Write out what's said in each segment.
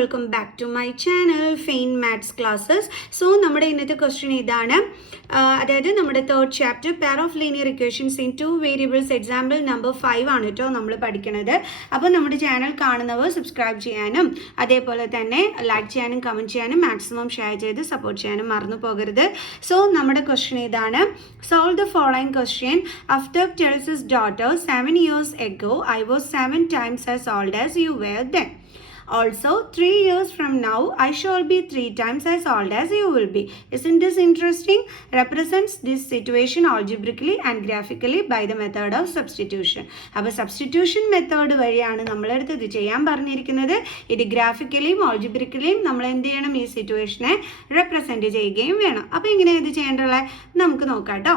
Welcome back to my channel fine maths classes. So നമ്മുടെ ഇന്നത്തെ question ഇതാണ്, അതായത് നമ്മുടെ third chapter pair of linear equations in 2 variables example number 5 ആണ് കേട്ടോ നമ്മൾ പഠിക്കുന്നത്. അപ്പോൾ നമ്മുടെ ചാനൽ കാണുന്നവർ സബ്സ്ക്രൈബ് ചെയ്യാനും അതേപോലെ തന്നെ ലൈക്ക് ചെയ്യാനും കമൻറ്റ് ചെയ്യാനും മാക്സിമം ഷെയർ ചെയ്ത് സപ്പോർട്ട് ചെയ്യാനും മറന്നു പോകരുത്. സോ നമ്മുടെ ക്വസ്റ്റ്യൻ ഇതാണ്, solve the following question. Aftab tells his daughter, 7 years ago I was 7 times as old as you were then. Also, 3 years from now, I shall be 3 times as old as you will be. Isn't this interesting? Represents this situation algebraically and graphically by the method of substitution. അപ്പോൾ substitution method വഴിയാണ് നമ്മളെടുത്ത് ഇത് ചെയ്യാൻ പറഞ്ഞിരിക്കുന്നത്. ഇത് ഗ്രാഫിക്കലിയും ഓൾജിബ്രിക്കലിയും നമ്മൾ എന്ത് ചെയ്യണം, ഈ സിറ്റുവേഷനെ റെപ്രസെൻറ്റ് ചെയ്യുകയും വേണം. അപ്പോൾ എങ്ങനെയാണ് ഇത് ചെയ്യേണ്ടത് നമുക്ക് നോക്കാം കേട്ടോ.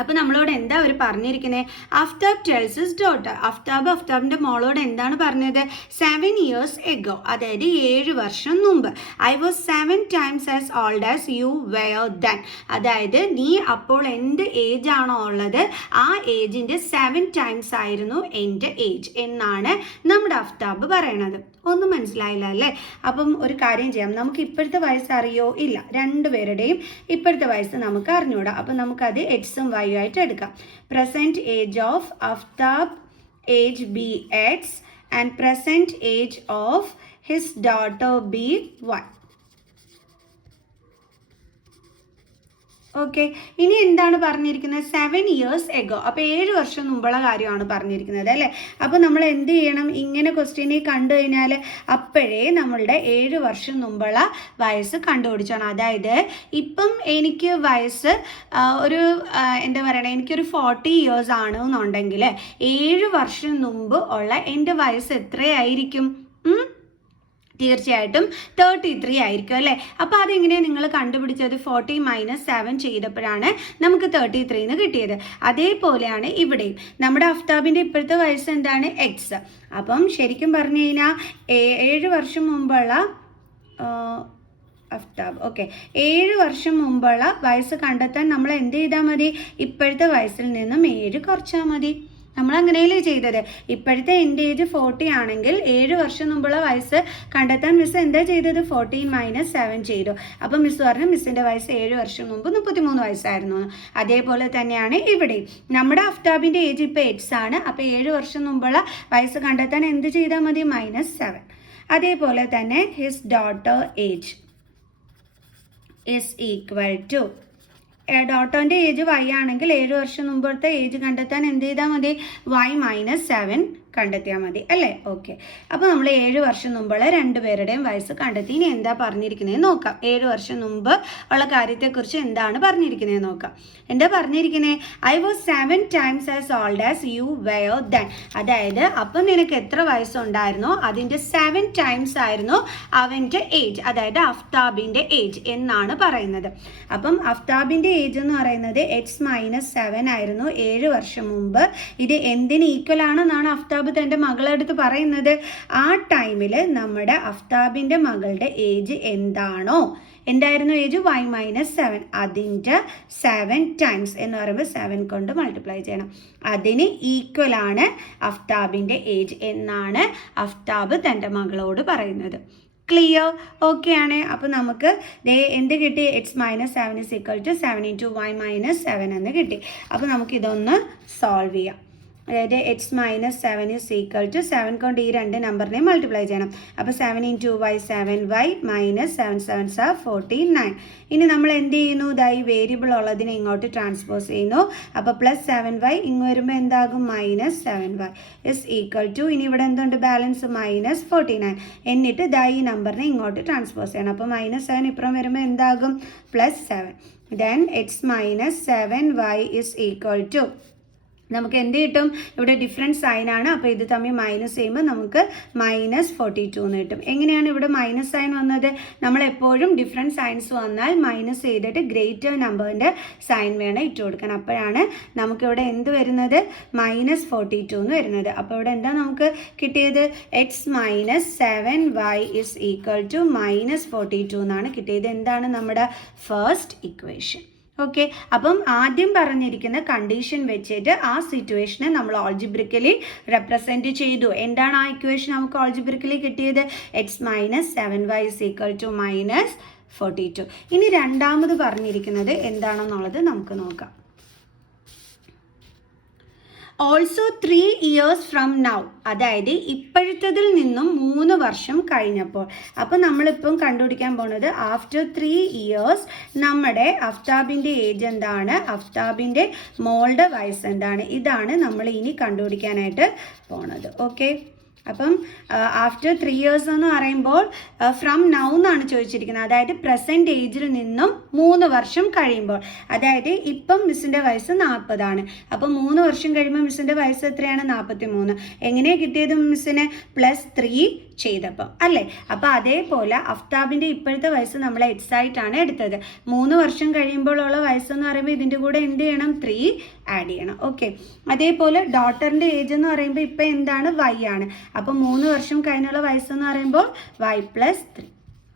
അപ്പോൾ നമ്മളോട് എന്താ അവർ പറഞ്ഞിരിക്കുന്നത്? Aftab tells his daughter. അഫ്താബിൻ്റെ മോളോട് എന്താണ് പറഞ്ഞത്? 7 years ago, അതായത് 7 വർഷം മുമ്പ്. I was 7 times as old as you were then. അതായത് നീ അപ്പോൾ എന്ത് ഏജ് ആണോ ഉള്ളത് ആ ഏജിൻ്റെ 7 times ആയിരുന്നു എൻ്റെ ഏജ് എന്നാണ് നമ്മുടെ അഫ്താബ് പറയണത്. ഒന്നും മനസ്സിലായില്ല അല്ലേ? അപ്പം ഒരു കാര്യം ചെയ്യാം, നമുക്ക് ഇപ്പോഴത്തെ വയസ്സ് അറിയോ? ഇല്ല, രണ്ടുപേരുടെയും ഇപ്പോഴത്തെ വയസ്സ് നമുക്ക് അറിഞ്ഞൂടാ. അപ്പം നമുക്കത് എക്സും വൈ ആയിട്ട് എടുക്കാം. Present age of Aftab age be x and present age of his daughter be y. Okay, ഇനി എന്താണ് പറഞ്ഞിരിക്കുന്നത്? 7 years ago. അപ്പോൾ 7 വർഷം മുമ്പുള്ള കാര്യമാണ് പറഞ്ഞിരിക്കുന്നത് അല്ലേ? അപ്പോൾ നമ്മൾ എന്ത് ചെയ്യണം, ഇങ്ങനെ ക്വസ്റ്റ്യനെ കണ്ടു കഴിഞ്ഞാൽ അപ്പോഴേ നമ്മളുടെ 7 വർഷം മുമ്പുള്ള വയസ്സ് കണ്ടുപിടിച്ചോണം. അതായത് ഇപ്പം എനിക്ക് വയസ്സ് ഒരു എന്താ പറയണേ, എനിക്കൊരു 40 years ആണ് എന്നുണ്ടെങ്കിൽ 7 വർഷം മുമ്പ് ഉള്ള എൻ്റെ വയസ്സ് എത്രയായിരിക്കും? തീർച്ചയായിട്ടും 33 ആയിരിക്കും അല്ലേ? അപ്പോൾ അതെങ്ങനെയാണ് നിങ്ങൾ കണ്ടുപിടിച്ചത്? 40 - 7 ചെയ്തപ്പോഴാണ് നമുക്ക് 33 എന്ന് കിട്ടിയത്. അതേപോലെയാണ് ഇവിടെയും നമ്മുടെ അഫ്താബിൻ്റെ ഇപ്പോഴത്തെ വയസ്സ് എന്താണ്? എക്സ്. അപ്പം ശരിക്കും പറഞ്ഞു കഴിഞ്ഞാൽ 7 വർഷം മുമ്പുള്ള അഫ്താബ്, ഓക്കെ, 7 വർഷം മുമ്പുള്ള വയസ്സ് കണ്ടെത്താൻ നമ്മൾ എന്ത് ചെയ്താൽ മതി? ഇപ്പോഴത്തെ വയസ്സിൽ നിന്നും 7 കുറച്ചാൽ മതി. നമ്മൾ അങ്ങനെയല്ലേ ചെയ്തത്? ഇപ്പോഴത്തെ എൻ്റെ ഏജ് 40 ആണെങ്കിൽ 7 വർഷം മുമ്പുള്ള വയസ്സ് കണ്ടെത്താൻ മിസ് എന്താ ചെയ്തത്? 14 - 7 ചെയ്തു. അപ്പോൾ മിസ് പറഞ്ഞു മിസ്സിൻ്റെ വയസ്സ് 7 വർഷം മുമ്പ് 33 വയസ്സായിരുന്നു. അതേപോലെ തന്നെയാണ് ഇവിടെ നമ്മുടെ അഫ്താബിൻ്റെ ഏജ് ഇപ്പോൾ എക്സ് ആണ്. അപ്പോൾ 7 വർഷം മുമ്പുള്ള വയസ്സ് കണ്ടെത്താൻ എന്ത് ചെയ്താൽ മതി? -7. അതേപോലെ തന്നെ his daughter age is equal to, ഡോട്ടറിൻ്റെ ഏജ് വൈ ആണെങ്കിൽ 7 വർഷം മുമ്പത്തെ ഏജ് കണ്ടെത്താൻ എന്ത് ചെയ്താൽ മതി? y - 7 കണ്ടെത്തിയാൽ മതി അല്ലേ? ഓക്കെ, അപ്പോൾ നമ്മൾ 7 വർഷം മുമ്പുള്ള രണ്ടുപേരുടെയും വയസ്സ് കണ്ടെത്തി. ഇനി എന്താ പറഞ്ഞിരിക്കുന്നത് നോക്കാം. 7 വർഷം മുമ്പ് ഉള്ള കാര്യത്തെക്കുറിച്ച് എന്താണ് പറഞ്ഞിരിക്കുന്നത് നോക്കാം. എന്താ പറഞ്ഞിരിക്കുന്നത്? I was 7 times as old as you were then. അതായത് അപ്പം നിനക്ക് എത്ര വയസ്സുണ്ടായിരുന്നോ അതിൻ്റെ 7 times ആയിരുന്നു അവൻ്റെ ഏജ്, അതായത് അഫ്താബിൻ്റെ ഏജ് എന്നാണ് പറയുന്നത്. അപ്പം അഫ്താബിൻ്റെ ഏജ് എന്ന് പറയുന്നത് x - 7 ആയിരുന്നു 7 വർഷം മുമ്പ്. ഇത് എന്തിന് ഈക്വൽ ആണെന്നാണ് അഫ്താബ് തൻ്റെ മകളടുത്ത് പറയുന്നത്. ആ ടൈമിൽ നമ്മുടെ അഫ്താബിൻ്റെ മകളുടെ ഏജ് എന്താണോ, എന്തായിരുന്നു ഏജ്? y - 7. അതിൻ്റെ 7 times എന്ന് പറയുമ്പോൾ 7 കൊണ്ട് മൾട്ടിപ്ലൈ ചെയ്യണം. അതിന് ഈക്വൽ ആണ് അഫ്താബിൻ്റെ ഏജ് എന്നാണ് അഫ്താബ് തൻ്റെ മകളോട് പറയുന്നത്. ക്ലിയർ? ഓക്കെ ആണ്. അപ്പോൾ നമുക്ക് എന്ത് കിട്ടി? x - 7 = 7 × y - 7 എന്ന് കിട്ടി. അപ്പോൾ നമുക്കിതൊന്ന് സോൾവ് ചെയ്യാം. അതായത് x - 7 = 7 കൊണ്ട് ഈ രണ്ട് നമ്പറിനെ മൾട്ടിപ്ലൈ ചെയ്യണം. അപ്പോൾ 7 × y 7y - 7 7s are 49. ഇനി നമ്മൾ എന്ത് ചെയ്യുന്നു? ഈ വേരിയബിൾ ഉള്ളതിനെ ഇങ്ങോട്ട് ട്രാൻസ്പോസ് ചെയ്യുന്നു. അപ്പോൾ +7y ഇങ്ങ് വരുമ്പോൾ എന്താകും? -7y = ഇനി ഇവിടെ എന്തുണ്ട്? ബാലൻസ് -49. എന്നിട്ട് ഈ നമ്പറിനെ ഇങ്ങോട്ട് ട്രാൻസ്പോസ് ചെയ്യണം. അപ്പോൾ -7 ഇപ്പുറം വരുമ്പോൾ എന്താകും? +7. ദെൻ x - 7y = നമുക്ക് എന്ത് കിട്ടും? ഇവിടെ ഡിഫറൻറ്റ് സൈനാണ്. അപ്പോൾ ഇത് തമ്മിൽ മൈനസ് ചെയ്യുമ്പോൾ നമുക്ക് -42 എന്ന് കിട്ടും. എങ്ങനെയാണ് ഇവിടെ മൈനസ് സൈൻ വന്നത്? നമ്മളെപ്പോഴും ഡിഫറൻറ്റ് സൈൻസ് വന്നാൽ മൈനസ് ചെയ്തിട്ട് ഗ്രേറ്റർ നമ്പറിൻ്റെ സൈൻ വേണം ഇട്ട് കൊടുക്കണം. അപ്പോഴാണ് നമുക്കിവിടെ എന്ത് വരുന്നത്? -42 എന്ന് വരുന്നത്. അപ്പോൾ ഇവിടെ എന്താ നമുക്ക് കിട്ടിയത്? x - 7y = -42 എന്നാണ് കിട്ടിയത്. എന്താണ് നമ്മുടെ ഫസ്റ്റ് ഇക്വേഷൻ. ഓക്കെ, അപ്പം ആദ്യം പറഞ്ഞിരിക്കുന്ന കണ്ടീഷൻ വെച്ചിട്ട് ആ സിറ്റുവേഷനെ നമ്മൾ ഓൾജിബ്രിക്കലി റെപ്രസെൻറ്റ് ചെയ്തു. എന്താണ് ആ ഇക്വേഷൻ നമുക്ക് ഓൾജിബ്രിക്കലി കിട്ടിയത്? x - 7y = -42. ഇനി രണ്ടാമത് പറഞ്ഞിരിക്കുന്നത് എന്താണെന്നുള്ളത് നമുക്ക് നോക്കാം. ഓൾസോ 3 years ഫ്രം നൗ, അതായത് ഇപ്പോഴത്തതിൽ നിന്നും 3 വർഷം കഴിഞ്ഞപ്പോൾ. അപ്പോൾ നമ്മളിപ്പം കണ്ടുപിടിക്കാൻ പോണത് ആഫ്റ്റർ 3 years നമ്മുടെ അഫ്താബിൻ്റെ ഏജ് എന്താണ്, അഫ്താബിൻ്റെ മോളുടെ വയസ്സ് എന്താണ്, ഇതാണ് നമ്മൾ ഇനി കണ്ടുപിടിക്കാനായിട്ട് പോണത്. ഓക്കെ, അപ്പം ആഫ്റ്റർ 3 years എന്ന് പറയുമ്പോൾ ഫ്രം നൗ എന്നാണ് ചോദിച്ചിരിക്കുന്നത്. അതായത് പ്രസൻറ്റ് ഏജിൽ നിന്നും 3 വർഷം കഴിയുമ്പോൾ. അതായത് ഇപ്പം മിസ്സിൻ്റെ വയസ്സ് 40 അപ്പം 3 വർഷം കഴിയുമ്പോൾ മിസ്സിൻ്റെ വയസ്സ് എത്രയാണ്? 43. എങ്ങനെയാണ് കിട്ടിയത് മിസ്സിന്? +3 ചെയ്തപ്പം അല്ലേ? അപ്പോൾ അതേപോലെ അഫ്താബിൻ്റെ ഇപ്പോഴത്തെ വയസ്സ് നമ്മൾ ആയിട്ടാണ് എടുത്തത്. 3 വർഷം കഴിയുമ്പോഴുള്ള വയസ്സെന്ന് പറയുമ്പോൾ ഇതിൻ്റെ കൂടെ എന്ത് ചെയ്യണം? 3 ആഡ് ചെയ്യണം. ഓക്കെ, അതേപോലെ ഡോട്ടറിൻ്റെ ഏജ് എന്ന് പറയുമ്പോൾ ഇപ്പം എന്താണ്? y ആണ്. അപ്പോൾ 3 വർഷം കഴിഞ്ഞുള്ള വയസ്സെന്ന് പറയുമ്പോൾ y + 3.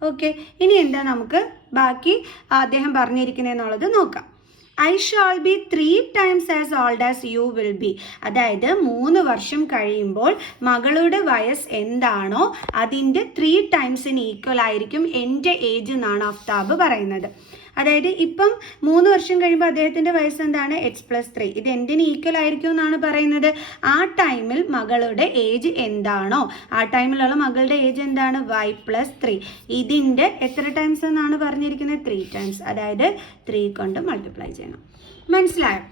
ഓക്കെ, ഇനി എന്താ നമുക്ക് ബാക്കി അദ്ദേഹം പറഞ്ഞിരിക്കുന്നതെന്നുള്ളത് നോക്കാം. I shall be 3 times as old as you will be. അതായത് 3 വർഷം കഴിയുമ്പോൾ മകളുടെ വയസ്സ് എന്താണോ അതിൻ്റെ 3 ടൈംസിന് ഈക്വൽ ആയിരിക്കും എൻ്റെ ഏജ് എന്നാണ് അഫ്താബ് പറയുന്നത്. അതായത് ഇപ്പം 3 വർഷം കഴിയുമ്പോൾ അദ്ദേഹത്തിൻ്റെ വയസ്സ് എന്താണ്? x + 3. ഇത് എന്തിന് ഈക്വൽ ആയിരിക്കും എന്നാണ് പറയുന്നത്? ആ ടൈമിൽ മകളുടെ ഏജ് എന്താണോ ആ ടൈമിലുള്ള മകളുടെ ഏജ് എന്താണ്? y + 3. ഇതിൻ്റെ എത്ര ടൈംസ് എന്നാണ് പറഞ്ഞിരിക്കുന്നത്? 3 ടൈംസ്. അതായത് 3 കൊണ്ട് മൾട്ടിപ്ലൈ ചെയ്യണം. മനസ്സിലായോ?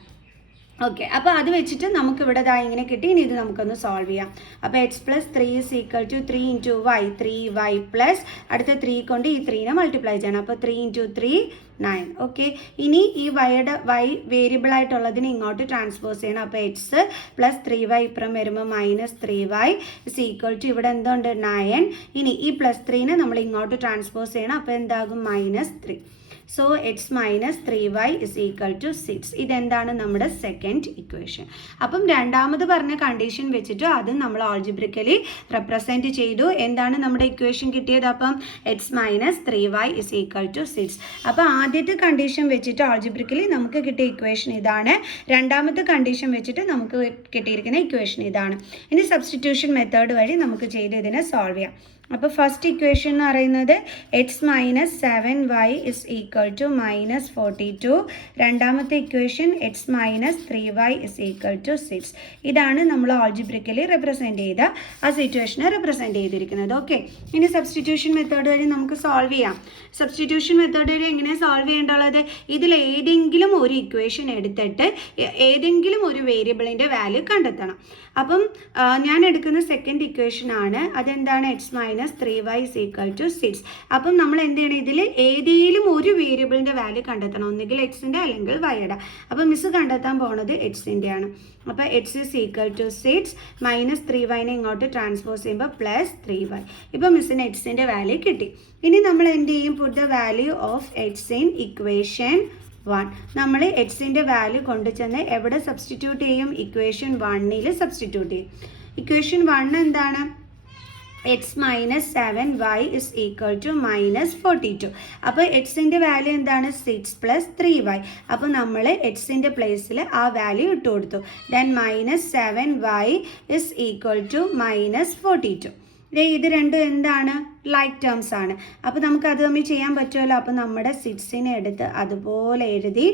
ഓക്കെ, അപ്പോൾ അത് വെച്ചിട്ട് നമുക്ക് ഇവിടെ ഇങ്ങനെ കിട്ടി. ഇനി ഇത് നമുക്കൊന്ന് സോൾവ് ചെയ്യാം. അപ്പോൾ x + 3 = 3 × y, 3y പ്ലസ് അടുത്ത 3 കൊണ്ട് ഈ 3നെ മൾട്ടിപ്ലൈ ചെയ്യണം. അപ്പോൾ 3 × 3 9. ഓക്കെ, ഇനി ഈ y വേരിയബിൾ ആയിട്ടുള്ളതിന് ഇങ്ങോട്ട് ട്രാൻസ്പോസ് ചെയ്യണം. അപ്പോൾ x + 3y ഇപ്പുറം വരുമ്പോൾ -3y = ഇവിടെ എന്തുണ്ട്? 9. ഇനി ഈ +3നെ നമ്മൾ ഇങ്ങോട്ട് ട്രാൻസ്പോസ് ചെയ്യണം. അപ്പോൾ എന്താകും? -3. So x - 3y = 6. ഇതെന്താണ്? നമ്മുടെ സെക്കൻഡ് ഇക്വേഷൻ. അപ്പം രണ്ടാമത് പറഞ്ഞ കണ്ടീഷൻ വെച്ചിട്ട് അത് നമ്മൾ ഓൾജിബ്രിക്കലി റെപ്രസെൻറ്റ് ചെയ്തു. എന്താണ് നമ്മുടെ ഇക്വേഷൻ കിട്ടിയത്? അപ്പം x - 3y = 6. അപ്പോൾ ആദ്യത്തെ കണ്ടീഷൻ വെച്ചിട്ട് ഓൾജിബ്രിക്കലി നമുക്ക് കിട്ടിയ ഇക്വേഷൻ ഇതാണ്. രണ്ടാമത്തെ കണ്ടീഷൻ വെച്ചിട്ട് നമുക്ക് കിട്ടിയിരിക്കുന്ന ഇക്വേഷൻ ഇതാണ്. ഇനി സബ്സ്റ്റിറ്റ്യൂഷൻ മെത്തേഡ് വഴി നമുക്ക് ചെയ്ത് ഇതിനെ സോൾവ് ചെയ്യാം. അപ്പോൾ ഫസ്റ്റ് ഇക്വേഷൻ എന്ന് പറയുന്നത് x - 7y = -42. രണ്ടാമത്തെ ഇക്വേഷൻ x - 3y = 6. ഇതാണ് നമ്മൾ ഓൾജിബ്രിക്കലി റെപ്രസെൻറ്റ് ചെയ്ത ആ സിറ്റുവേഷനെ റെപ്രസെൻറ്റ് ചെയ്തിരിക്കുന്നത്. ഓക്കെ, ഇനി സബ്സ്റ്റിറ്റ്യൂഷൻ മെത്തേഡ് വഴി നമുക്ക് സോൾവ് ചെയ്യാം. സബ്സ്റ്റിറ്റ്യൂഷൻ മെത്തേഡ് വഴി എങ്ങനെയാണ് സോൾവ് ചെയ്യേണ്ടത്? ഇതിൽ ഏതെങ്കിലും ഒരു ഇക്വേഷൻ എടുത്തിട്ട് ഏതെങ്കിലും ഒരു വേരിയബിളിൻ്റെ വാല്യൂ കണ്ടെത്തണം. അപ്പം ഞാൻ എടുക്കുന്ന സെക്കൻഡ് ഇക്വേഷൻ ആണ്. അതെന്താണ്? x - 3y = 6. അപ്പം നമ്മൾ എന്ത് ചെയ്യണം? ഇതിൽ ഏതെങ്കിലും ഒരു വേരിയബിളിൻ്റെ വാല്യൂ കണ്ടെത്തണം. ഒന്നുകിൽ എക്സിൻ്റെ അല്ലെങ്കിൽ വൈയുടെ. അപ്പം മിസ് കണ്ടെത്താൻ പോകുന്നത് എക്സിൻ്റെ ആണ്. അപ്പോൾ x = 6 -3yനെ ഇങ്ങോട്ട് ട്രാൻസ്പോസ് ചെയ്യുമ്പോൾ +3y. ഇപ്പം മിസ്സിന് എക്സിൻ്റെ വാല്യൂ കിട്ടി. ഇനി നമ്മൾ എന്ത് ചെയ്യും? Put the value of x in equation 1. നമ്മൾ എക്സിൻ്റെ വാല്യൂ കൊണ്ടുചെന്ന് എവിടെ സബ്സ്റ്റിറ്റ്യൂട്ട് ചെയ്യും? ഇക്വേഷൻ 1ൽ സബ്സ്റ്റിറ്റ്യൂട്ട് ചെയ്യും. ഇക്വേഷൻ 1 എന്താണ്? x - 7y = -42. അപ്പോൾ എക്സിൻ്റെ വാല്യൂ എന്താണ്? 6 + 3y. അപ്പോൾ നമ്മൾ എക്സിൻ്റെ പ്ലേസിൽ ആ വാല്യൂ ഇട്ട് കൊടുത്തു. Then -7y = -42. ഇത് രണ്ടും എന്താണ്? ലൈക്ക് ടേംസ് ആണ്. അപ്പോൾ നമുക്ക് അത് തമ്മിൽ ചെയ്യാൻ പറ്റുമല്ലോ. അപ്പോൾ നമ്മുടെ 6നെ എടുത്ത് അതുപോലെ എഴുതി.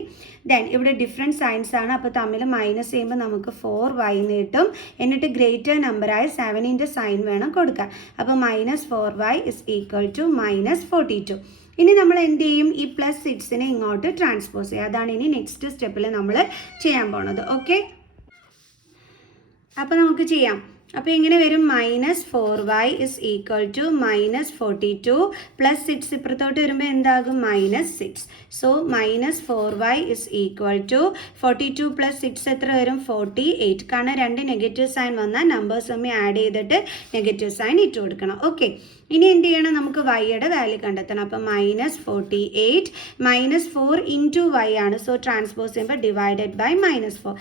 ദെൻ ഇവിടെ ഡിഫറെൻറ്റ് സൈൻസ് ആണ്. അപ്പോൾ തമ്മിൽ മൈനസ് ചെയ്യുമ്പോൾ നമുക്ക് 4y കിട്ടും. എന്നിട്ട് ഗ്രേറ്റർ നമ്പറായ 7ൻ്റെ സൈൻ വേണം കൊടുക്കാൻ. അപ്പോൾ -4y = -42. ഇനി നമ്മൾ എന്ത് ചെയ്യും? ഈ +6നെ ഇങ്ങോട്ട് ട്രാൻസ്പോസ് ചെയ്യും. അതാണ് ഇനി നെക്സ്റ്റ് സ്റ്റെപ്പിൽ നമ്മൾ ചെയ്യാൻ പോണത്. ഓക്കെ, അപ്പോൾ നമുക്ക് ചെയ്യാം. അപ്പോൾ എങ്ങനെ വരും? -4y = -42 +6 ഇപ്പുറത്തോട്ട് വരുമ്പോൾ എന്താകും? -6. സോ -4y = 42 + 6 എത്ര വരും? 48. കാരണം 2 നെഗറ്റീവ് സൈൻ വന്നാൽ നമ്പേഴ്സ് തമ്മിൽ ആഡ് ചെയ്തിട്ട് നെഗറ്റീവ് സൈൻ ഇട്ട് കൊടുക്കണം. ഓക്കെ, ഇനി എന്ത് ചെയ്യണം, നമുക്ക് വൈയുടെ വാല്യൂ കണ്ടെത്തണം. അപ്പം -48 -4 ഇൻറ്റു വൈ ആണ്. സോ ട്രാൻസ്പോസ് ചെയ്യുമ്പോൾ ഡിവൈഡഡ് ബൈ -4.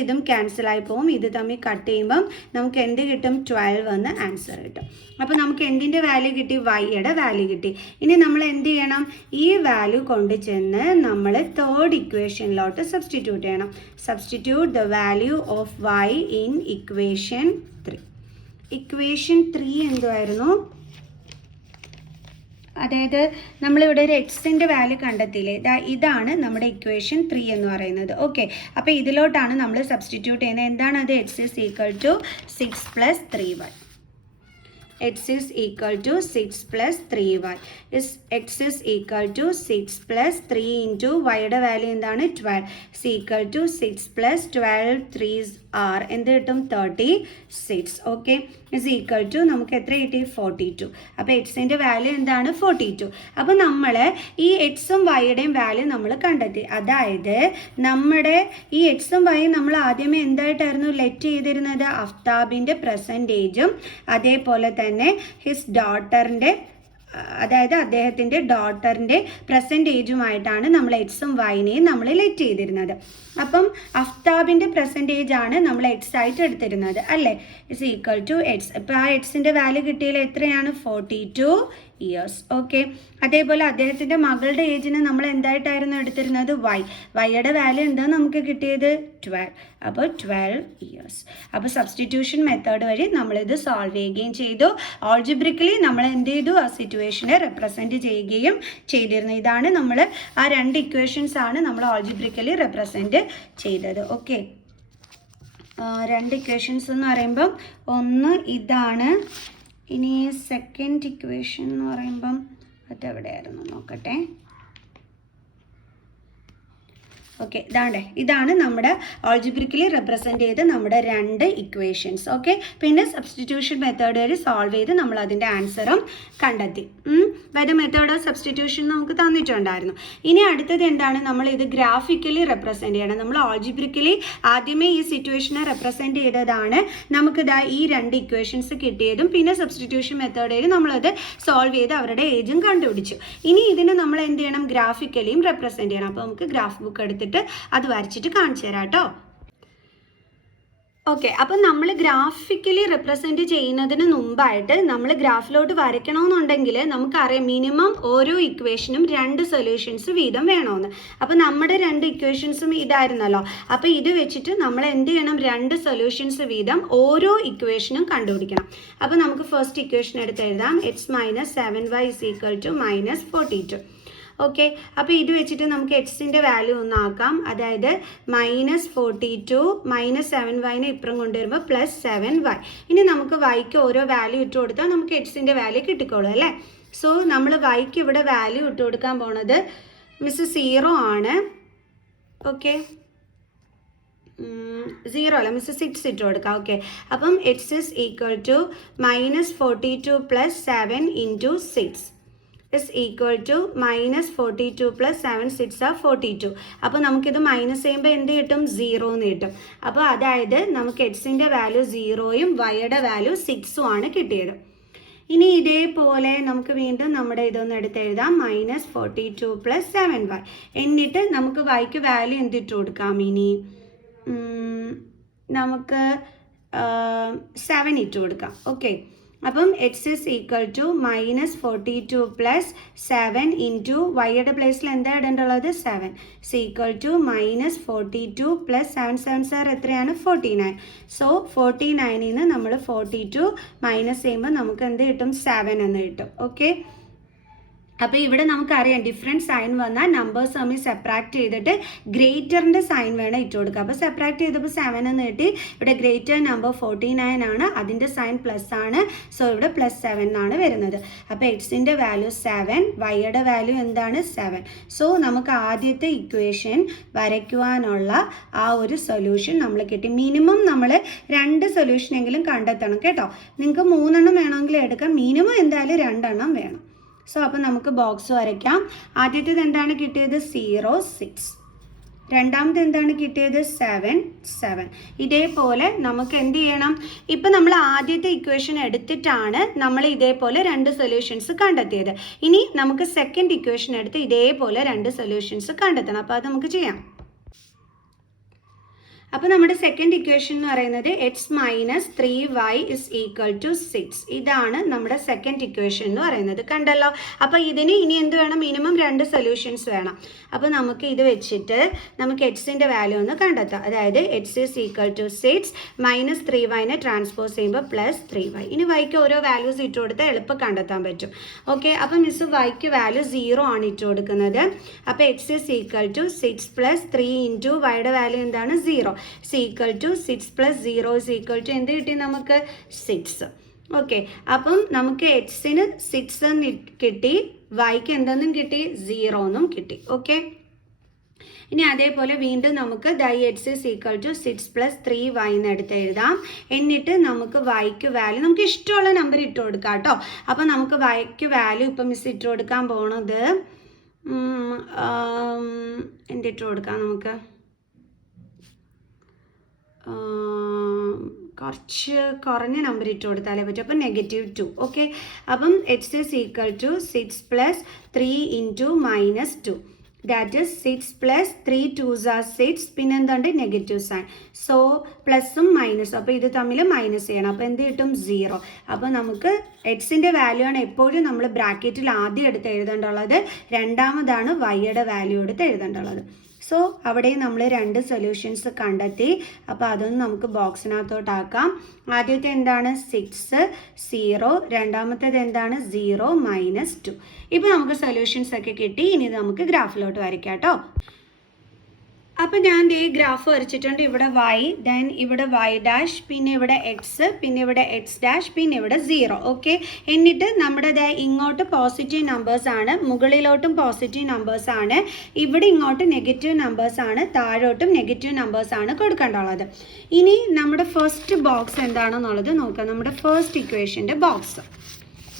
ഇതും ക്യാൻസലായി പോകും. ഇത് തമ്മിൽ കട്ട് ചെയ്യുമ്പം നമുക്ക് എന്ത് കിട്ടും, 12 എന്ന് ആൻസർ കിട്ടും. അപ്പോൾ നമുക്ക് എന്തിൻ്റെ വാല്യൂ കിട്ടി, വൈയുടെ വാല്യൂ കിട്ടി. ഇനി നമ്മൾ എന്ത് ചെയ്യണം, ഈ വാല്യൂ കൊണ്ട് ചെന്ന് നമ്മൾ തേർഡ് ഇക്വേഷനിലോട്ട് സബ്സ്റ്റിറ്റ്യൂട്ട് ചെയ്യണം. Substitute the value of y in equation 3. Equation 3 എന്തുമായിരുന്നു, അതായത് നമ്മളിവിടെ ഒരു എക്സിൻ്റെ വാല്യൂ കണ്ടെത്തിയില്ലേ, ഇതാണ് നമ്മുടെ ഇക്വേഷൻ 3 എന്ന് പറയുന്നത്. ഓക്കെ, അപ്പോൾ ഇതിലോട്ടാണ് നമ്മൾ സബ്സ്റ്റിറ്റ്യൂട്ട് ചെയ്യുന്നത്. എന്താണ് അത്, x is equal to 6 + 3y. x is equal to 6 plus 3y. x is equal to 6 plus 3 into yയുടെ value എന്താണ്, 12. is equal to 6 plus 12 3s are എന്ത് കിട്ടും, 36. ഓക്കെ, is equal to നമുക്ക് എത്ര കിട്ടി, 42. അപ്പോൾ എക്സിൻ്റെ വാല്യൂ എന്താണ്, 42. അപ്പോൾ നമ്മൾ ഈ എക്സും വൈയുടെയും വാല്യൂ നമ്മൾ കണ്ടെത്തി. അതായത് നമ്മുടെ ഈ എക്സും വൈയും നമ്മൾ ആദ്യമേ എന്തായിട്ടായിരുന്നു ലെറ്റ് ചെയ്തിരുന്നത്, അഫ്താബിൻ്റെ പെർസെൻറ്റേജും അതേപോലെ തന്നെ ഹിസ് ഡോട്ടറിൻ്റെ, അതായത് അദ്ദേഹത്തിൻ്റെ ഡോട്ടറിൻ്റെ പെർസെൻറ്റേജുമായിട്ടാണ് നമ്മൾ എക്സും വൈനെയും നമ്മൾ ലെറ്റ് ചെയ്തിരുന്നത്. അപ്പം അഫ്താബിൻ്റെ പെർസെൻറ്റേജ് ആണ് നമ്മൾ എക്സ് ആയിട്ട് എടുത്തിരുന്നത് അല്ലേ, ഇസ് ഈക്വൽ ടു എക്സ്. ഇപ്പോൾ ആ എക്സിൻ്റെ വാല്യൂ കിട്ടിയാൽ എത്രയാണ്, 42 ഇയേഴ്സ്. ഓക്കെ, അതേപോലെ അദ്ദേഹത്തിൻ്റെ മകളുടെ ഏജിന് നമ്മൾ എന്തായിട്ടായിരുന്നു എടുത്തിരുന്നത്, വൈയുടെ വാല്യൂ എന്താ നമുക്ക് കിട്ടിയത്, 12. അപ്പോൾ 12 ഇയേഴ്സ്. അപ്പോൾ സബ്സ്റ്റിറ്റ്യൂഷൻ മെത്തേഡ് വഴി നമ്മളിത് സോൾവ് ചെയ്യുകയും ചെയ്തു. ഓൾജിബ്രിക്കലി നമ്മൾ എന്ത് ചെയ്തു, ആ സിറ്റുവേഷനെ റെപ്രസെൻറ്റ് ചെയ്യുകയും ചെയ്തിരുന്നു. ഇതാണ് നമ്മൾ ആ 2 ഇക്വേഷൻസ് ആണ് നമ്മൾ ഓൾജിബ്രിക്കലി റെപ്രസെൻറ്റ് ചെയ്തത്. ഓക്കെ, 2 ഇക്വേഷൻസ് എന്ന് പറയുമ്പം ഒന്ന് ഇതാണ്. ഇനി സെക്കൻഡ് ഇക്വേഷൻ എന്ന് പറയുമ്പം അതെവിടെയായിരുന്നു നോക്കട്ടെ. ഓക്കെ, ഇതാണ് നമ്മുടെ ഓൾജിബ്രിക്കലി റെപ്രസെൻറ്റ് ചെയ്ത് നമ്മുടെ 2 ഇക്വേഷൻസ്. ഓക്കെ, പിന്നെ സബ്സ്റ്റിറ്റ്യൂഷൻ മെത്തേഡ് വഴി സോൾവ് ചെയ്ത് നമ്മൾ അതിൻ്റെ ആൻസറും കണ്ടെത്തി. By the method of substitution നമുക്ക് തന്നിട്ടുണ്ടായിരുന്നു. ഇനി അടുത്തത് എന്താണ്, നമ്മൾ ഇത് ഗ്രാഫിക്കലി റെപ്രസെൻറ്റ് ചെയ്യണം. നമ്മൾ ഓൾജിബ്രിക്കലി ആദ്യമേ ഈ സിറ്റുവേഷനെ റെപ്രസെൻറ്റ് ചെയ്തതാണ്. നമുക്ക് ഈ 2 ഇക്വേഷൻസ് കിട്ടിയതും പിന്നെ സബ്സ്റ്റിറ്റ്യൂഷൻ മെത്തേഡ് വഴി നമ്മളത് സോൾവ് ചെയ്ത് അവരുടെ ഏജും കണ്ടുപിടിച്ചു. ഇനി ഇതിന് നമ്മൾ എന്ത് ചെയ്യണം, ഗ്രാഫിക്കലിയും റെപ്രസെൻറ്റ് ചെയ്യണം. അപ്പോൾ നമുക്ക് ഗ്രാഫ് ബുക്ക് എടുത്തിട്ട് അത് വരച്ചിട്ട് കാണിച്ചു തരാം കേട്ടോ. ഓക്കെ, അപ്പം നമ്മൾ ഗ്രാഫിക്കലി റെപ്രസെൻറ്റ് ചെയ്യുന്നതിന് മുമ്പായിട്ട് നമ്മൾ ഗ്രാഫിലോട്ട് വരയ്ക്കണമെന്നുണ്ടെങ്കിൽ നമുക്കറിയാം മിനിമം ഓരോ ഇക്വേഷനും 2 സൊല്യൂഷൻസ് വീതം വേണമെന്ന്. അപ്പോൾ നമ്മുടെ 2 ഇക്വേഷൻസും ഇതായിരുന്നല്ലോ. അപ്പോൾ ഇത് വെച്ചിട്ട് നമ്മൾ എന്ത് ചെയ്യണം, 2 സൊല്യൂഷൻസ് വീതം ഓരോ ഇക്വേഷനും കണ്ടുപിടിക്കണം. അപ്പോൾ നമുക്ക് ഫസ്റ്റ് ഇക്വേഷൻ എടുത്ത് എഴുതാം. x - 7y = -42. ഓക്കെ, അപ്പോൾ ഇത് വെച്ചിട്ട് നമുക്ക് എക്സിൻ്റെ വാല്യൂ ഒന്ന് ആക്കാം. അതായത് -42 -7y ഇപ്പുറം കൊണ്ടുവരുമ്പോൾ +7y. ഇനി നമുക്ക് വൈക്ക് ഓരോ വാല്യൂ ഇട്ട് കൊടുത്താൽ നമുക്ക് എക്സിൻ്റെ വാല്യൂ കിട്ടിക്കോളും അല്ലേ. സോ നമ്മൾ വൈക്ക് ഇവിടെ വാല്യൂ ഇട്ട് കൊടുക്കാൻ പോണത് 0 ആണ്. ഓക്കെ, 0 അല്ല, 6 ഇട്ട് കൊടുക്കാം. ഓക്കെ, അപ്പം x is equal to -42 + 7 × 6 is equal to -42 + 7 6 are 42. അപ്പോൾ നമുക്കിത് മൈനസ് ചെയ്യുമ്പോൾ എന്ത് കിട്ടും, 0 എന്ന് കിട്ടും. അപ്പോൾ അതായത് നമുക്ക് എക്സിൻ്റെ വാല്യൂ 0ഉം വൈയുടെ വാല്യൂ 6ഉം ആണ് കിട്ടിയത്. ഇനി ഇതേപോലെ നമുക്ക് വീണ്ടും നമ്മുടെ ഇതൊന്ന് എടുത്ത് എഴുതാം. -42 + 7y. എന്നിട്ട് നമുക്ക് വൈക്ക് വാല്യൂ എന്തിട്ട് കൊടുക്കാം, ഇനി നമുക്ക് 7 ഇട്ട് കൊടുക്കാം. ഓക്കെ, അപ്പം x is equal to -42 + 7 × വൈയുടെ പ്ലേസിൽ എന്താ ഇടേണ്ടുള്ളത്, 7 is equal to -42 + 7 7 എത്രയാണ്, 49. സോ 49ൽ നിന്ന് നമ്മൾ 42 മൈനസ് ചെയ്യുമ്പോൾ നമുക്ക് എന്ത് കിട്ടും, 7 എന്ന് കിട്ടും. ഓക്കെ, അപ്പോൾ ഇവിടെ നമുക്കറിയാം ഡിഫറെൻറ്റ് സൈൻ വന്നാൽ നമ്പേഴ്സ് തമ്മിൽ സെപ്പറേറ്റ് ചെയ്തിട്ട് ഗ്രേറ്ററിൻ്റെ സൈൻ വേണം ഇട്ട് കൊടുക്കുക. അപ്പോൾ സെപ്പറേറ്റ് ചെയ്തപ്പോൾ 7 എന്ന് കിട്ടി. ഇവിടെ ഗ്രേറ്റർ നമ്പർ 49 ആണ്, അതിൻ്റെ സൈൻ പ്ലസ് ആണ്. സോ ഇവിടെ +7 എന്നാണ് വരുന്നത്. അപ്പോൾ എക്സിൻ്റെ വാല്യൂ 7, വൈയുടെ വാല്യൂ എന്താണ്, 7. സോ നമുക്ക് ആദ്യത്തെ ഇക്വേഷൻ വരയ്ക്കുവാനുള്ള ആ ഒരു സൊല്യൂഷൻ നമ്മൾ കിട്ടി. മിനിമം നമ്മൾ 2 സൊല്യൂഷനെങ്കിലും കണ്ടെത്തണം കേട്ടോ. നിങ്ങൾക്ക് 3 എണ്ണം വേണമെങ്കിൽ എടുക്കാം, മിനിമം എന്തായാലും 2 എണ്ണം വേണം. സോ അപ്പോൾ നമുക്ക് ബോക്സ് വരയ്ക്കാം. ആദ്യത്തേത് എന്താണ് കിട്ടിയത്, 0 6. രണ്ടാമത് എന്താണ് കിട്ടിയത്? 7 7. ഇതേപോലെ നമുക്ക് എന്ത് ചെയ്യണം? ഇപ്പം നമ്മൾ ആദ്യത്തെ ഇക്വേഷൻ എടുത്തിട്ടാണ് നമ്മൾ ഇതേപോലെ 2 സൊല്യൂഷൻസ് കണ്ടെത്തിയത്. ഇനി നമുക്ക് സെക്കൻഡ് ഇക്വേഷൻ എടുത്ത് ഇതേപോലെ 2 സൊല്യൂഷൻസ് കണ്ടെത്തണം. അപ്പോൾ അത് നമുക്ക് ചെയ്യാം. അപ്പോൾ നമ്മുടെ സെക്കൻഡ് ഇക്വേഷൻ എന്ന് പറയുന്നത് x minus 3y is equal to 6. ഇതാണ് നമ്മുടെ സെക്കൻഡ് ഇക്വേഷൻ എന്ന് പറയുന്നത്. കണ്ടല്ലോ. അപ്പോൾ ഇതിന് ഇനി എന്ത് വേണം? മിനിമം 2 സൊല്യൂഷൻസ് വേണം. അപ്പോൾ നമുക്ക് ഇത് വെച്ചിട്ട് നമുക്ക് എക്സിൻ്റെ വാല്യൂ ഒന്ന് കണ്ടെത്താം. അതായത് X is equal to 6 minus 3yനെ ട്രാൻസ്പോസ് ചെയ്യുമ്പോൾ പ്ലസ് 3y. ഇനി വൈക്ക് ഓരോ വാല്യൂസ് ഇട്ട് കൊടുത്താൽ എളുപ്പം കണ്ടെത്താൻ പറ്റും. ഓക്കെ, അപ്പോൾ മിസ് വൈക്ക് വാല്യൂ 0 ആണ് ഇട്ട് കൊടുക്കുന്നത്. അപ്പോൾ X is equal to 6 plus 3 into വൈയുടെ വാല്യൂ എന്താണ്? 0. is equal to 6 plus 0 is equal to എന്ത് കിട്ടി നമുക്ക്? 6. ഓക്കെ, അപ്പം നമുക്ക് എക്സിന് 6 എന്ന് കിട്ടി, വൈക്ക് എന്തെന്നും കിട്ടി? 0 എന്നും കിട്ടി. ഓക്കെ, ഇനി അതേപോലെ വീണ്ടും നമുക്ക് x is equal to 6 plus 3y എന്ന് എടുത്ത് എഴുതാം. എന്നിട്ട് നമുക്ക് വൈക്ക് വാല്യൂ നമുക്ക് ഇഷ്ടമുള്ള നമ്പർ ഇട്ട് കൊടുക്കാം കേട്ടോ. അപ്പം നമുക്ക് വൈക്ക് വാല്യൂ ഇപ്പം മിസ് ഇട്ട് കൊടുക്കാൻ പോണത് എന്തിട്ട് കൊടുക്കാം? നമുക്ക് കുറച്ച് കുറഞ്ഞ നമ്പർ ഇട്ട് കൊടുത്താലേ പറ്റും. അപ്പം -2. ഓക്കെ, അപ്പം x is equal to 6 plus 3 into -2. That is 6 plus 3 2s are 6. പിന്നെ എന്തുണ്ട്? Negative sign. സോ പ്ലസും മൈനസും, അപ്പോൾ ഇത് തമ്മിൽ മൈനസ് ചെയ്യണം. അപ്പോൾ എന്ത് കിട്ടും? 0. അപ്പോൾ നമുക്ക് എക്സിൻ്റെ വാല്യൂ ആണ് എപ്പോഴും നമ്മൾ ബ്രാക്കറ്റിൽ ആദ്യം എടുത്ത് എഴുതേണ്ടുള്ളത്. രണ്ടാമതാണ് വൈയുടെ വാല്യൂ എടുത്ത് എഴുതേണ്ടുള്ളത്. സോ അവിടെ നമ്മൾ 2 സൊല്യൂഷൻസ് കണ്ടെത്തി. അപ്പോൾ അതൊന്ന് നമുക്ക് ബോക്സിനകത്തോട്ടാക്കാം. ആദ്യത്തെ എന്താണ്? 6 0. രണ്ടാമത്തേത് എന്താണ്? 0 -2. ഇപ്പോൾ നമുക്ക് സൊല്യൂഷൻസ് ഒക്കെ കിട്ടി. ഇനി നമുക്ക് ഗ്രാഫിലോട്ട് വരയ്ക്കാം കേട്ടോ. അപ്പോൾ ഞാൻ ഈ ഗ്രാഫ് വരച്ചിട്ടുണ്ട്. ഇവിടെ y, ദെൻ ഇവിടെ y ഡാഷ്, പിന്നെ ഇവിടെ x, പിന്നെ ഇവിടെ x ഡാഷ്, പിന്നെ ഇവിടെ 0. ഓക്കെ, എന്നിട്ട് നമ്മുടെ ഇങ്ങോട്ട് പോസിറ്റീവ് നമ്പേഴ്സ് ആണ്, മുകളിലോട്ടും പോസിറ്റീവ് നമ്പേഴ്സ് ആണ്, ഇവിടെ ഇങ്ങോട്ട് നെഗറ്റീവ് നമ്പേഴ്സ് ആണ്, താഴോട്ടും നെഗറ്റീവ് നമ്പേഴ്സ് ആണ് കൊടുക്കേണ്ടുള്ളത്. ഇനി നമ്മുടെ ഫസ്റ്റ് ബോക്സ് എന്താണെന്നുള്ളത് നോക്കാം. നമ്മുടെ ഫസ്റ്റ് ഇക്വേഷൻ്റെ ബോക്സ്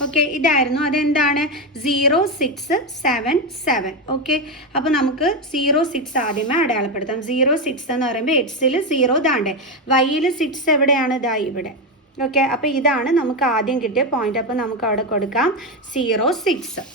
ഓക്കെ ഇതായിരുന്നു. അതെന്താണ്? 0 6 7 7. ഓക്കെ, അപ്പോൾ നമുക്ക് 0 6 ആദ്യമേ അടയാളപ്പെടുത്താം. 0 6 എന്ന് പറയുമ്പോൾ എക്സിൽ 0 ദാണ്ടേ, വൈയിൽ 6 എവിടെയാണ്? ദാ ഇവിടെ. ഓക്കെ, അപ്പോൾ ഇതാണ് നമുക്ക് ആദ്യം കിട്ടിയ പോയിന്റ്. അപ്പോൾ നമുക്ക് അവിടെ കൊടുക്കാം 0 6.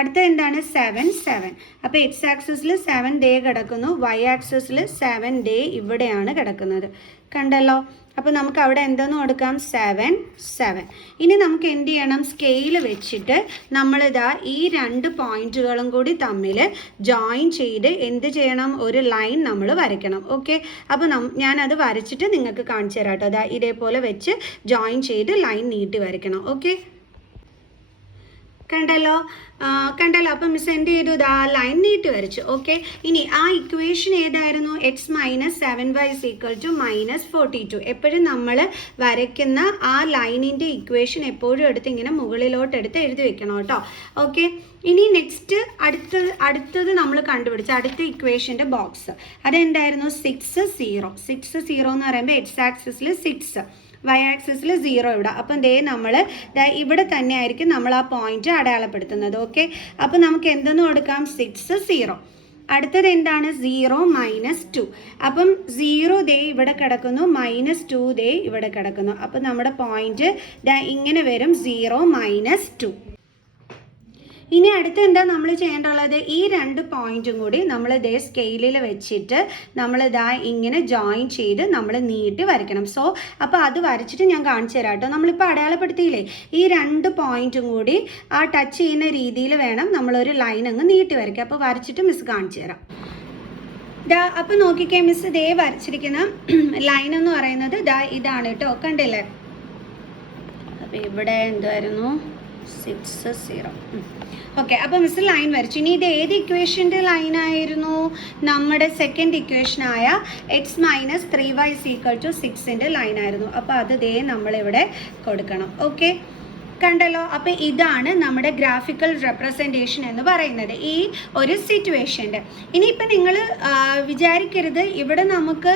അടുത്ത എന്താണ്? 7 7. അപ്പോൾ എക്സ് ആക്സിസിൽ 7 ഡേ കിടക്കുന്നു, വൈ ആക്സിസിൽ 7 ഡേ ഇവിടെയാണ് കിടക്കുന്നത്. കണ്ടല്ലോ. അപ്പോൾ നമുക്ക് അവിടെ എന്തെന്ന് കൊടുക്കാം? 7 7. ഇനി നമുക്ക് എന്ത് ചെയ്യണം? സ്കെയിൽ വെച്ചിട്ട് നമ്മളിതാ ഈ 2 പോയിന്റുകളും കൂടി തമ്മിൽ ജോയിൻ ചെയ്ത് എന്ത് ചെയ്യണം? ഒരു ലൈൻ നമ്മൾ വരയ്ക്കണം. ഓക്കെ, അപ്പോൾ ഞാനത് വരച്ചിട്ട് നിങ്ങൾക്ക് കാണിച്ചു തരാം കേട്ടോ. അതാ ഇതേപോലെ വെച്ച് ജോയിൻ ചെയ്ത് ലൈൻ നീട്ടി വരയ്ക്കണം. ഓക്കെ, കണ്ടല്ലോ. അപ്പം മിസ് എന്ത് ചെയ്തു? ഇതാ ലൈൻ നീട്ടി വരച്ചു. ഓക്കെ, ഇനി ആ ഇക്വേഷൻ ഏതായിരുന്നു? X minus 7y is equal to -42. എപ്പോഴും നമ്മൾ വരയ്ക്കുന്ന ആ ലൈനിൻ്റെ ഇക്വേഷൻ എപ്പോഴും എടുത്ത് ഇങ്ങനെ മുകളിലോട്ട് എടുത്ത് എഴുതി വെക്കണം കേട്ടോ. ഓക്കെ, ഇനി നെക്സ്റ്റ് അടുത്തത് നമ്മൾ കണ്ടുപിടിച്ച അടുത്ത ഇക്വേഷൻ്റെ ബോക്സ് അതെന്തായിരുന്നു? 6 0. 6 0 എന്ന് പറയുമ്പോൾ എക്സ് ആക്സിസിൽ 6, വൈ ആക്സിസിൽ 0 ഇവിടെ. അപ്പം ദേ നമ്മൾ ഇവിടെ തന്നെ ആയിരിക്കും നമ്മൾ ആ പോയിന്റ് അടയാളപ്പെടുത്തുന്നത്. ഓക്കെ, അപ്പം നമുക്ക് എന്തെന്ന് കൊടുക്കാം? 6 0. അടുത്തത് എന്താണ്? 0 -2. അപ്പം 0 ദേ ഇവിടെ കിടക്കുന്നു, -2 ദേ ഇവിടെ കിടക്കുന്നു. അപ്പം നമ്മുടെ പോയിന്റ് ഇങ്ങനെ വരും, 0 -2. ഇനി അടുത്ത് എന്താ നമ്മൾ ചെയ്യേണ്ടുള്ളത്? ഈ 2 പോയിന്റും കൂടി നമ്മൾ ഇതേ സ്കെയിലിൽ വെച്ചിട്ട് നമ്മളിതാ ഇങ്ങനെ ജോയിൻ ചെയ്ത് നമ്മൾ നീട്ടി വരയ്ക്കണം. സോ അപ്പോൾ അത് വരച്ചിട്ട് ഞാൻ കാണിച്ചു തരാം കേട്ടോ. നമ്മളിപ്പോൾ അടയാളപ്പെടുത്തിയില്ലേ, ഈ 2 പോയിന്റും കൂടി ആ ടച്ച് ചെയ്യുന്ന രീതിയിൽ വേണം നമ്മളൊരു ലൈൻ അങ്ങ് നീട്ടി വരയ്ക്കുക. അപ്പോൾ വരച്ചിട്ട് മിസ് കാണിച്ചു തരാം. അപ്പോൾ നോക്കിക്കേ മിസ്, ഇതേ വരച്ചിരിക്കുന്ന ലൈൻ എന്ന് പറയുന്നത് ഇതാണ് കേട്ടോ. കണ്ടില്ലേ? അപ്പോൾ ഇവിടെ എന്തായിരുന്നു? 6 0. ഓക്കെ, അപ്പോൾ മിസ് ലൈൻ വരച്ചു. ഇനി ഇത് ഏത് ഇക്വേഷൻ്റെ ലൈനായിരുന്നു? നമ്മുടെ സെക്കൻഡ് ഇക്വേഷനായ X minus 3y is equal to 6ൻ്റെ ലൈനായിരുന്നു. അപ്പോൾ അത് ദേ നമ്മളിവിടെ കൊടുക്കണം. ഓക്കെ, കണ്ടല്ലോ. അപ്പോൾ ഇതാണ് നമ്മുടെ ഗ്രാഫിക്കൽ റെപ്രസെൻറ്റേഷൻ എന്ന് പറയുന്നത് ഈ ഒരു സിറ്റുവേഷൻ്റെ. ഇനിയിപ്പോൾ നിങ്ങൾ വിചാരിക്കരുത് ഇവിടെ നമുക്ക്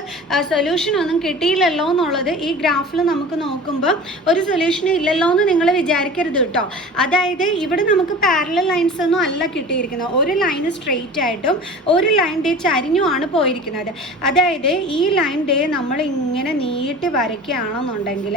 സൊല്യൂഷൻ ഒന്നും കിട്ടിയില്ലല്ലോ എന്നുള്ളത്. ഈ ഗ്രാഫിൽ നമുക്ക് നോക്കുമ്പോൾ ഒരു സൊല്യൂഷൻ ഇല്ലല്ലോ എന്ന് നിങ്ങൾ വിചാരിക്കരുത് കേട്ടോ. അതായത് ഇവിടെ നമുക്ക് പാരലൽ ലൈൻസ് ഒന്നും അല്ല കിട്ടിയിരിക്കുന്നത്. ഒരു ലൈൻ സ്ട്രെയിറ്റ് ആയിട്ടും ഒരു ലൈൻ ഡേ ചരിഞ്ഞുമാണ് പോയിരിക്കുന്നത്. അതായത് ഈ ലൈൻ ഡേ നമ്മൾ ഇങ്ങനെ നീട്ടി വരയ്ക്കുകയാണെന്നുണ്ടെങ്കിൽ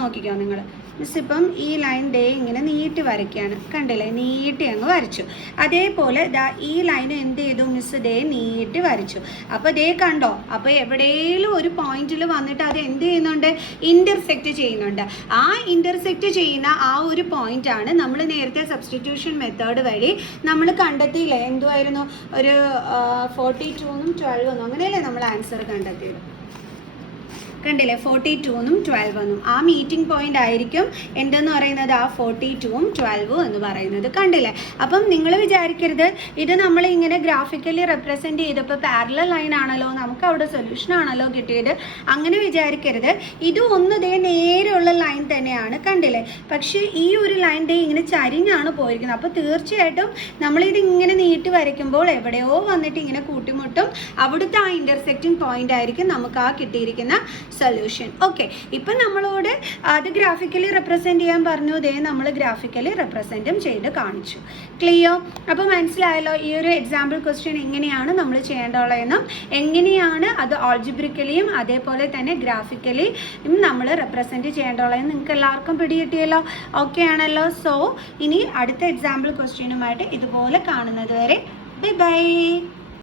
നോക്കിക്കോ നിങ്ങൾ. മിസ് ഇപ്പം ഈ ലൈൻ ഡേ ഇങ്ങനെ നീട്ടി വരയ്ക്കുകയാണ്, കണ്ടില്ലേ, നീട്ടി അങ്ങ് വരച്ചു. അതേപോലെ ഈ ലൈൻ എന്ത് ചെയ്തു മിസ് ഡേ നീട്ടി വരച്ചു. അപ്പോൾ ഡേ കണ്ടോ, അപ്പോൾ എവിടെയെങ്കിലും ഒരു പോയിന്റിൽ വന്നിട്ട് അത് എന്ത് ചെയ്യുന്നുണ്ട്, ഇൻ്റർസെക്റ്റ് ചെയ്യുന്നുണ്ട്. ആ ഇൻ്റർസെക്റ്റ് ചെയ്യുന്ന ആ ഒരു പോയിന്റാണ് നമ്മൾ നേരത്തെ സബ്സ്റ്റിറ്റ്യൂഷൻ മെത്തേഡ് വഴി നമ്മൾ കണ്ടെത്തിയില്ലേ, എന്തുമായിരുന്നു, ഒരു 42-നും 12-നും അങ്ങനെയല്ലേ നമ്മൾ ആൻസർ കണ്ടെത്തിയത്. കണ്ടില്ലേ, 42-നും 12-നും ആ മീറ്റിംഗ് പോയിന്റ് ആയിരിക്കും എന്തെന്ന് പറയുന്നത്, ആ 42-ഉം 12-ഉം എന്ന് പറയുന്നത്. കണ്ടില്ലേ. അപ്പം നിങ്ങൾ വിചാരിക്കരുത് ഇത് നമ്മൾ ഇങ്ങനെ ഗ്രാഫിക്കലി റെപ്രസെൻറ്റ് ചെയ്തപ്പോൾ പാരലൽ ലൈൻ ആണല്ലോ, നമുക്ക് അവിടെ സൊല്യൂഷൻ ആണല്ലോ കിട്ടിയത്, അങ്ങനെ വിചാരിക്കരുത്. ഇത് ഒന്നതേ നേരെയുള്ള ലൈൻ തന്നെയാണ്, കണ്ടില്ലേ. പക്ഷേ ഈ ഒരു ലൈൻ ഡേ ഇങ്ങനെ ചരിഞ്ഞാണ് പോയിരിക്കുന്നത്. അപ്പോൾ തീർച്ചയായിട്ടും നമ്മളിത് ഇങ്ങനെ നീട്ടി വരയ്ക്കുമ്പോൾ എവിടെയോ വന്നിട്ട് ഇങ്ങനെ കൂട്ടിമുട്ടും. അവിടുത്തെ ആ ഇൻ്റർസെക്റ്റിംഗ് പോയിന്റ് ആയിരിക്കും നമുക്ക് ആ കിട്ടിയിരിക്കുന്ന സൊല്യൂഷൻ. ഓക്കെ, ഇപ്പം നമ്മളോട് അത് ഗ്രാഫിക്കലി റെപ്രസെൻറ്റ് ചെയ്യാൻ പറഞ്ഞു, ഇതേ നമ്മൾ ഗ്രാഫിക്കലി റെപ്രസെൻറ്റും ചെയ്ത് കാണിച്ചു. ക്ലിയർ? അപ്പോൾ മനസ്സിലായല്ലോ ഈ ഒരു എക്സാമ്പിൾ ക്വസ്റ്റ്യൻ എങ്ങനെയാണ് നമ്മൾ ചെയ്യേണ്ടതെന്നും എങ്ങനെയാണ് അത് ആൾജിബ്രിക്കലിയും അതേപോലെ തന്നെ ഗ്രാഫിക്കലിയും നമ്മൾ റെപ്രസെൻറ്റ് ചെയ്യേണ്ടതെന്ന് നിങ്ങൾക്ക് എല്ലാവർക്കും പിടികിട്ടിയല്ലോ. ഓക്കെ ആണല്ലോ. സോ ഇനി അടുത്ത എക്സാമ്പിൾ ക്വസ്റ്റ്യനുമായിട്ട് ഇതുപോലെ കാണുന്നത് വരെ ബൈ ബൈ.